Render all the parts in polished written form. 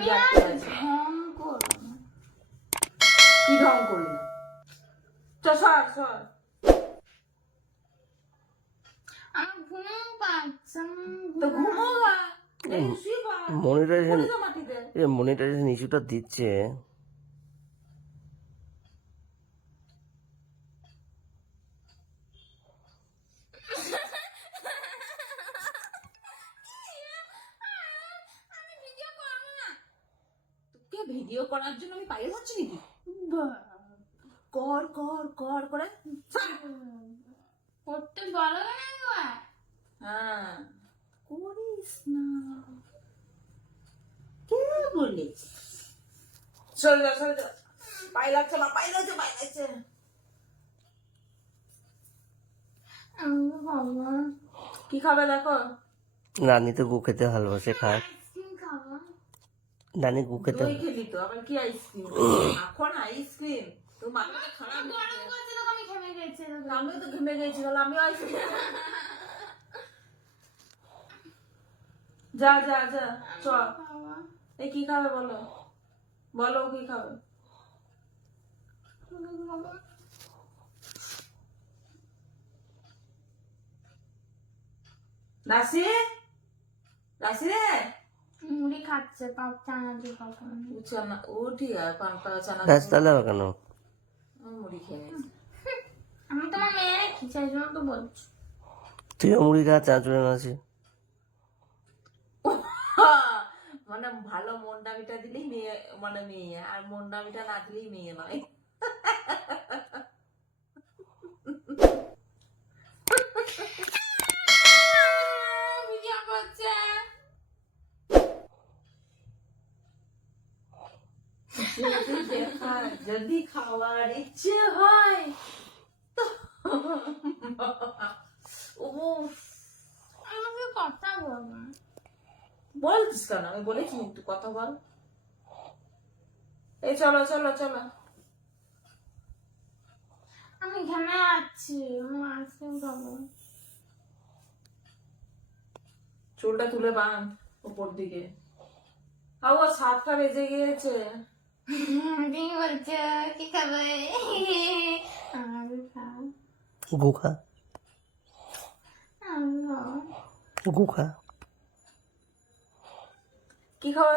তুমি আর ঢং করো না। কি ঢং করি না? সর সর। আমার ঘুম পাচ্ছে। তো ঘুমোগা। মনিটাইজেশন ইস্যুটা দিচ্ছে। ভিডিও করার জন্য আমি পাগল হচ্ছি নাকি? কর কর কর করে করতে বলো না একবার। হ্যাঁ করিস না। কে বলেছে? চল যা চল যা। পায়ে লাগছে না, পায়ে লাগছে, পায়ে লাগছে। বাবা কি খাবে দেখো? রানী তো গু খেতে ভালোবাসে, খায়। আইসক্রিম খাবো। রানী গু খেতে দই খেলি তো, আবার কি আইসক্রিম? এখন আইসক্রিম তোর মাথাটা খারাপ হয়ে গরম গেছে। করছে তো আমি ঘেমে গেছি। আমিও তো ঘেমে গেছি, তাহলে আমিও আইসক্রিম যা যা যা চ। বাবা এই কি খাবে বলো, বলো কি খাবে? বাবা রাশি রাশি রে মুড়ি খাচ্ছে, পাপ চানা দিয়ে কখন। চানা ও ঠিক আছে, পান পা চানা গাছ তাহলে হবে কেন? মুড়ি খেয়ে নিয়েছে। আমি তোমার মেয়ে খিচাই জন্য তো বলছি। তুইও মুড়ি খা, চা চলে আছে। মানে ভালো মন্ডা মিটা দিলেই মেয়ে, মানে মেয়ে, আর মন্ডা মিটা না দিলেই মেয়ে নয়। ভিডিও করছে। যদি খাওয়ার ইচ্ছে হয় তো আমাকে কথা বলবো। বলছিস কেন? আমি বলেছি একটু কথা বল। এই চলো চলো চলো। আমি ঘেমে যাচ্ছি, আমার আইসক্রিম খাবো। চুলটা তুলে বাঁধ উপর দিকে। ও 7টা বেজে গিয়েছে। তুমি বলছো কি খাবে? আমি খাও। গু খা, আমি খাও। গু খা। কি খাওয়া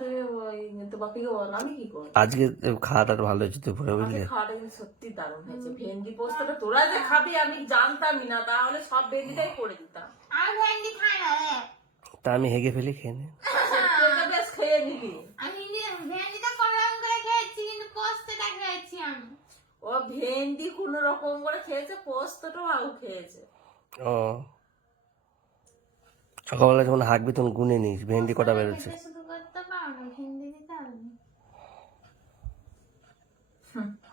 তুমি তো বাপিকে বল, আমি কি করবো? আজকে খাওয়াটা ভালো হয়েছে দুপুরে, আজকে বুঝলি? খাওয়াটা কিন্তু সত্যি দারুণ হয়েছে। ভেন্ডি পোস্তটা তোরা যে খাবি আমি জানতামই না, তাহলে সব ভেন্ডিটাই করে দিতাম। আমি ভেন্ডি খাই না রে। তা আমি হেগে ফেলি, খেয়ে নে। তোকে বেশ খেয়ে নিবি। আমি ভেন্ডিটা কোন রকম করে খেয়েছি, কিন্তু পোস্তটা খেয়েছি আমি। ও ভেন্ডি কোন রকম করে খেয়েছে, পোস্তটাও আউ খেয়েছে। ও সকালবেলা যখন হাঁকবি তখন গুনে নিস ভেন্ডি কটা বেরোচ্ছে। খেতে শুরু করতে পারো না, ভেন্ডি দিতে হবে।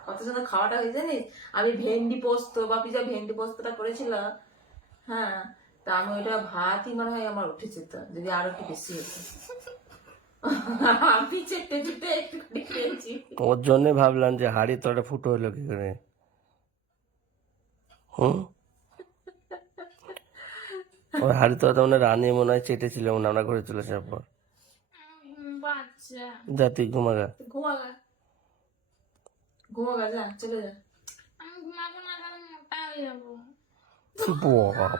কত সুন্দর খাওয়াটা হয়েছে জানিস? আমি ভেন্ডি পোস্ত, বাপি যা ভেন্ডি পোস্তটা করেছিল, হ্যাঁ, তা আমি ওইটা ভাতই মনে হয় আমার উঠেছে, তো যদি আরো একটু বেশি হতো। আমি চেটে চুটে একটু খেয়েছি। ওর জন্যই ভাবলাম যে হাড়ি তোটা ফুটো হলো কি করে। হুম, ওর হাড়ি তোটা মানে রানী মনে হয় চেটেছিল, মনে হয় আমরা ঘরে চলে আসার পর। বাচ্চা যা তুই ঘুমাগা। ঘুমাগা ঘুমাগা, যা চলে যা। আমি ঘুমাবো না, তাহলে মোটা হয়ে যাবো। বাবা,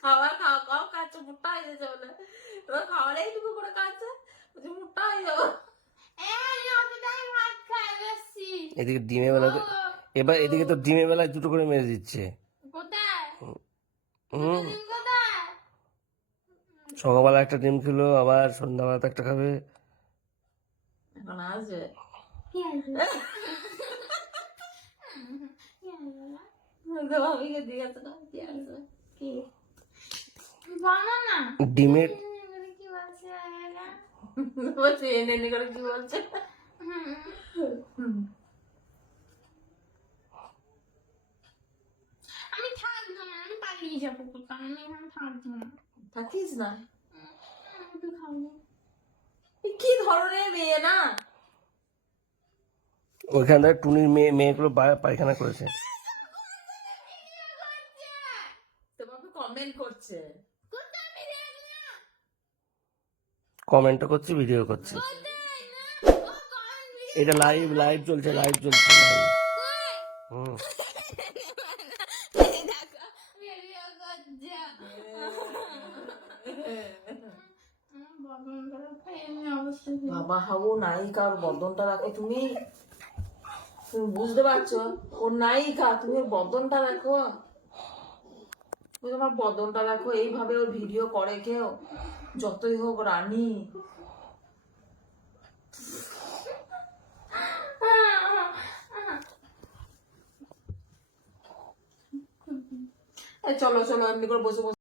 খাওয়া খাওয়া খাও খাচ্ছে, মোটা হয়ে যাচ্ছে বলে। তোর খাওয়ার এইটুকু করে খাচ্ছে, মোটা হয়ে যাবো। ভাত খাই বেশি। এদিকে দিনের বেলা এবার এদিকে তো দিনের বেলায় দুটো করে মেরে দিচ্ছে। কোথায় হুম, ডিম কোথায়? সকালবেলা একটা ডিম খেলো, আবার সন্ধ্যাবেলা তো একটা খাবে। এখন আসবে। কি আছে? ভাবিকে জিজ্ঞাসা কর কি আসবে। কি বলো না। ডিমের কি বলছে এরা? বলছে এনে এনে করে কি বলছে। আমি থাকবো না, আমি পালিয়ে যাবো কোথাও, আমি এখানে থাকবো না। থাকিস না। আমি একটু খাবো। এ কি ধরনের মেয়ে না? ওইখানটায় টুনির মেয়েগুলো পায়খানা করেছে। তোমাকে কমেন্ট করছে। কোথায় ভিডিও গুলো? কমেন্টও করছি, ভিডিও করছি। কোথায় না? ও কমেন্ট ভিডিও এটা লাইভ চলছে, live। কই? হুম। এই দেখো ভিডিও করছে। বদনটা এমনি অবস্থা ছিল। বাবা হাবু নায়িকা, ওর বদনটা রাখো তুমি। তুমি বুঝতে পারছো ওর নায়িকা, তুমি ওর বদনটা দেখো। তুমি তোমার বদনটা দেখো, এইভাবে ওর ভিডিও করে কেউ? যতই হোক রানী। এই চলো চলো এমনি করে বসে বসে